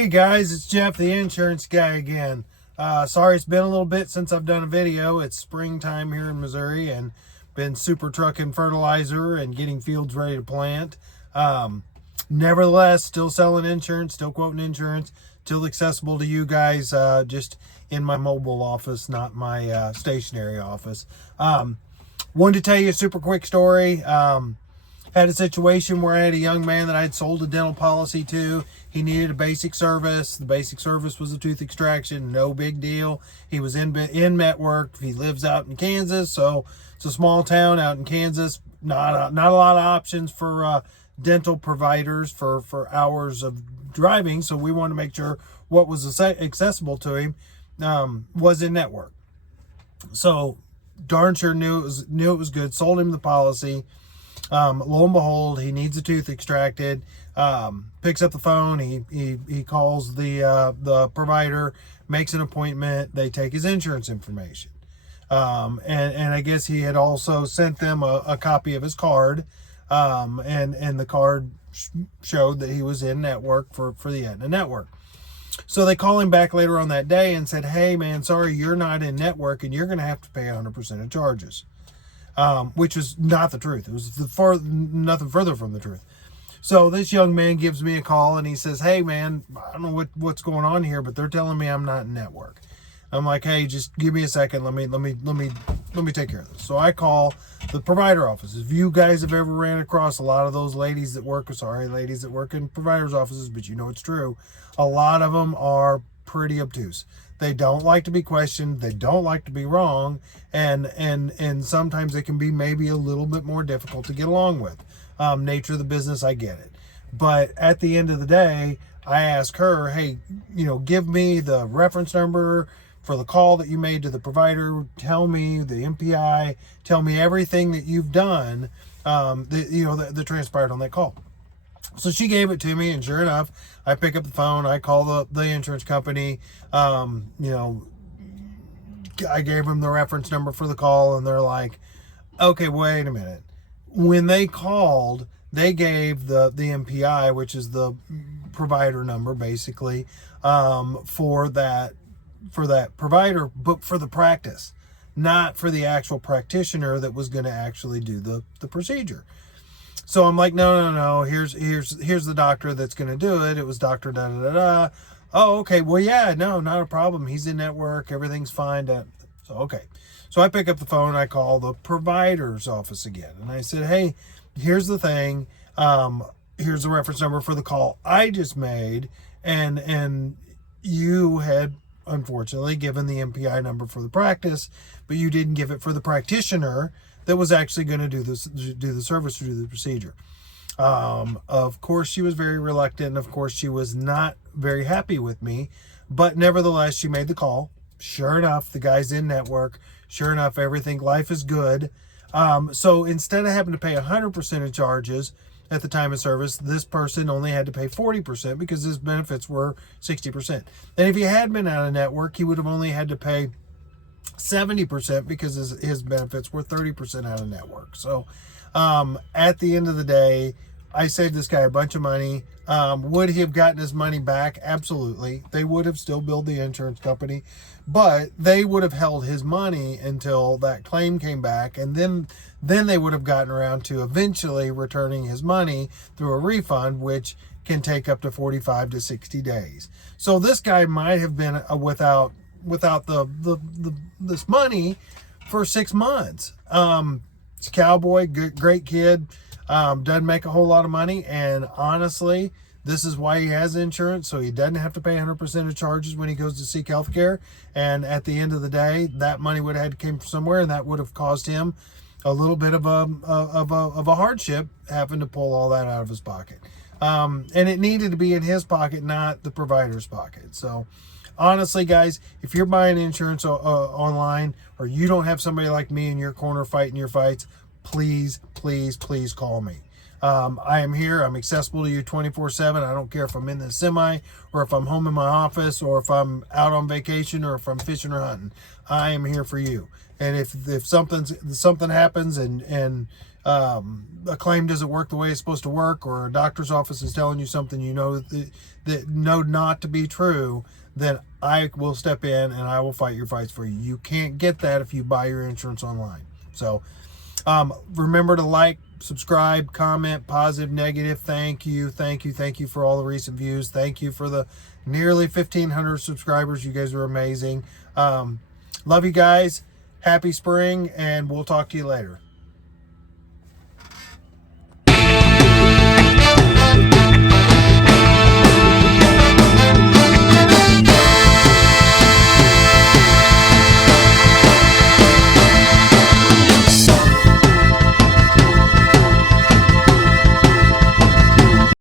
Hey guys, it's Jeff, the insurance guy again. Sorry it's been a little bit since I've done a video. It's springtime here in Missouri and been super trucking fertilizer and getting fields ready to plant. Nevertheless, still selling insurance, still quoting insurance, still accessible to you guys, just in my mobile office, not my stationary office. Wanted to tell you a super quick story. Had a situation where I had a young man that I had sold a dental policy to. He needed a basic service. The basic service was a tooth extraction. No big deal. He was in network. He lives out in Kansas, so it's a small town out in Kansas. Not a lot of options for dental providers for hours of driving. So we wanted to make sure what was accessible to him was in network. So darn sure knew it was good. Sold him the policy. Lo and behold, he needs a tooth extracted. Picks up the phone. He calls the provider, makes an appointment. They take his insurance information. And I guess he had also sent them a copy of his card. And the card showed that he was in network for the Aetna network. So they call him back later on that day and said, "Hey man, sorry, you're not in network and you're going to have to pay 100% of charges." Which was not the truth. It was nothing further from the truth. So this young man gives me a call and he says, "Hey man, I don't know what's going on here, but they're telling me I'm not in network." I'm like, "Hey, just give me a second. Let me take care of this." So I call the provider office. If you guys have ever ran across a lot of those ladies that work in providers' offices, but you know it's true, a lot of them are pretty obtuse. They don't like to be questioned. They don't like to be wrong. And sometimes they can be maybe a little bit more difficult to get along with. Nature of the business, I get it. But at the end of the day, I ask her, "Hey, give me the reference number for the call that you made to the provider. Tell me the MPI. Tell me everything that you've done that transpired on that call." So she gave it to me, and sure enough, I pick up the phone, I call the insurance company, I gave them the reference number for the call, and they're like, "Okay, wait a minute." When they called, they gave the MPI, which is the provider number, basically, for that provider, but for the practice, not for the actual practitioner that was going to actually do the procedure. So I'm like, no. Here's the doctor that's going to do it. It was Dr. da da da da. Oh, okay. Well, yeah, no, not a problem. He's in network. Everything's fine. So, okay. So I pick up the phone. I call the provider's office again. And I said, "Hey, here's the thing. Here's the reference number for the call I just made. And you had, unfortunately, given the MPI number for the practice, but you didn't give it for the practitioner that was actually going to do the service or do the procedure." Of course, she was very reluctant. Of course, she was not very happy with me, but nevertheless, she made the call. Sure enough, the guy's in network. Sure enough, life is good. So instead of having to pay 100% of charges at the time of service, this person only had to pay 40% because his benefits were 60%. And if he had been out of network, he would have only had to pay 70% because his benefits were 30% out of network. So at the end of the day, I saved this guy a bunch of money. Would he have gotten his money back? Absolutely. They would have still billed the insurance company, but they would have held his money until that claim came back, and then they would have gotten around to eventually returning his money through a refund, which can take up to 45 to 60 days. So this guy might have been without this money for 6 months. He's a cowboy, great kid, doesn't make a whole lot of money, and honestly, this is why he has insurance, so he doesn't have to pay 100% of charges when he goes to seek health care. And at the end of the day, that money would have had to come from somewhere, and that would have caused him a little bit of a hardship having to pull all that out of his pocket. And it needed to be in his pocket, not the provider's pocket. So honestly, guys, if you're buying insurance online, or you don't have somebody like me in your corner fighting your fights, please call me. I am here. I'm accessible to you 24/7. I don't care if I'm in the semi or if I'm home in my office or if I'm out on vacation or if I'm fishing or hunting. I am here for you. And if something happens and a claim doesn't work the way it's supposed to work, or a doctor's office is telling you something you know that know not to be true, then I will step in and I will fight your fights for you. You can't get that if you buy your insurance online. So remember to like, subscribe, comment, positive, negative. Thank you for all the recent views. Thank you for the nearly 1,500 subscribers. You guys are amazing. Love you guys. Happy spring, and we'll talk to you later.